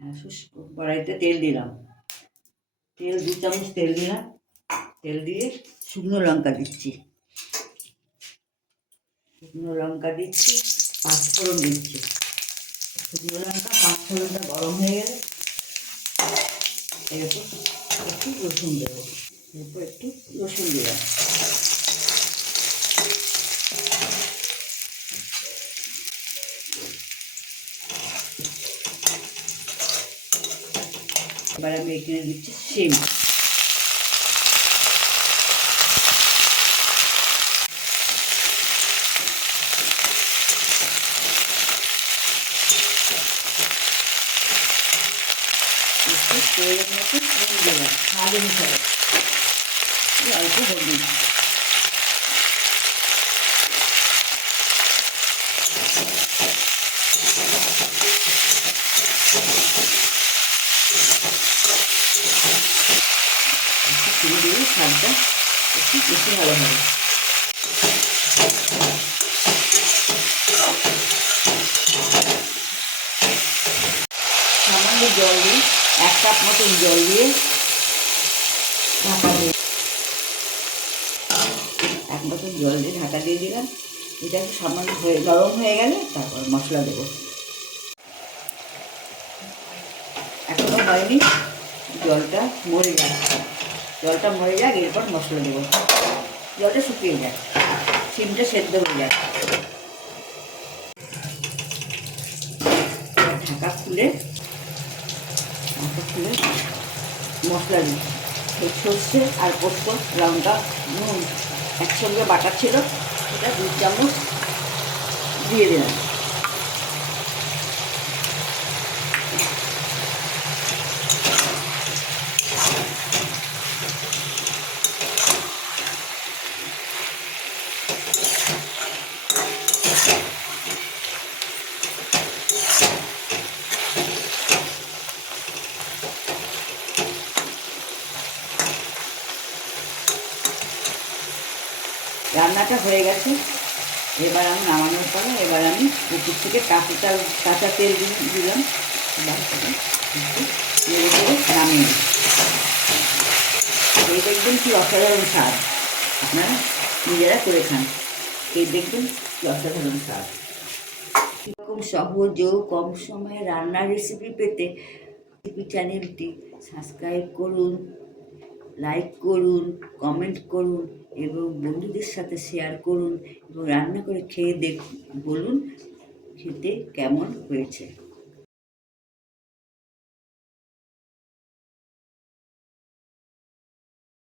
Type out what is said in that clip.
হ্যাঁ, শুষ্ক কড়াইতে তেল দিলাম। তেল দু চামচ তেল দিলাম। তেল দিয়ে শুকনো লঙ্কা দিচ্ছি। শুকনো লঙ্কা দিচ্ছি পাঁচফোড়ন দিচ্ছি। শুকনো লঙ্কা পাঁচফোড়নটা গরম হয়ে গেলে এরপর একটু রসুন দেবো। এরপর একটু রসুন দিলাম এবার আমি এখানে দিচ্ছি সিম একটু প্রয়োজন মতো নুন দিলাম স্বাদ অনুসারে এই একটু দিলে একটু বেশি ভালো হবে। সামান্য জল দিই এক কাপ মতন জল দিয়ে ঢাকা দিয়ে এক মতন জল দিয়ে ঢাকা দিয়ে দিলাম। এটা সামান্য হয়ে, গরম হয়ে গেলে তারপর মশলা দেবো। এখনও হয়নি, জলটা মরে যাক জলটা মরে যাক, এরপর মশলা দেবো। জলটা শুকিয়ে যাক, সিমটা সেদ্ধ হয়ে যাক। ঢাকা খুলে ঢাকা খুলে মশলা দিই। সর্ষে আর পোস্ত লঙ্কা নুন একসঙ্গে বাটা ছিল, সেটা দু চামচ দিয়ে দিলাম। রান্নাটা হয়ে গেছে। এবার আমি নামানোর পরে এবার আমি উপর থেকে কাঁচা কাঁচা তেল দিলাম। নামিয়ে এই দেখবেন কি অসাধারণ স্বাদ। আপনারা নিজেরা করে খান। এই দেখবেন কি অসাধারণ স্বাদ। এরকম সহজ ও কম সময়ে রান্নার রেসিপি পেতে চ্যানেলটি সাবস্ক্রাইব করুন। লাইক করুন কমেন্ট করুন এবং বন্ধুদের সাথে শেয়ার করুন এবং রান্না করে খেয়ে দেখ, বলুন খেতে কেমন হয়েছে।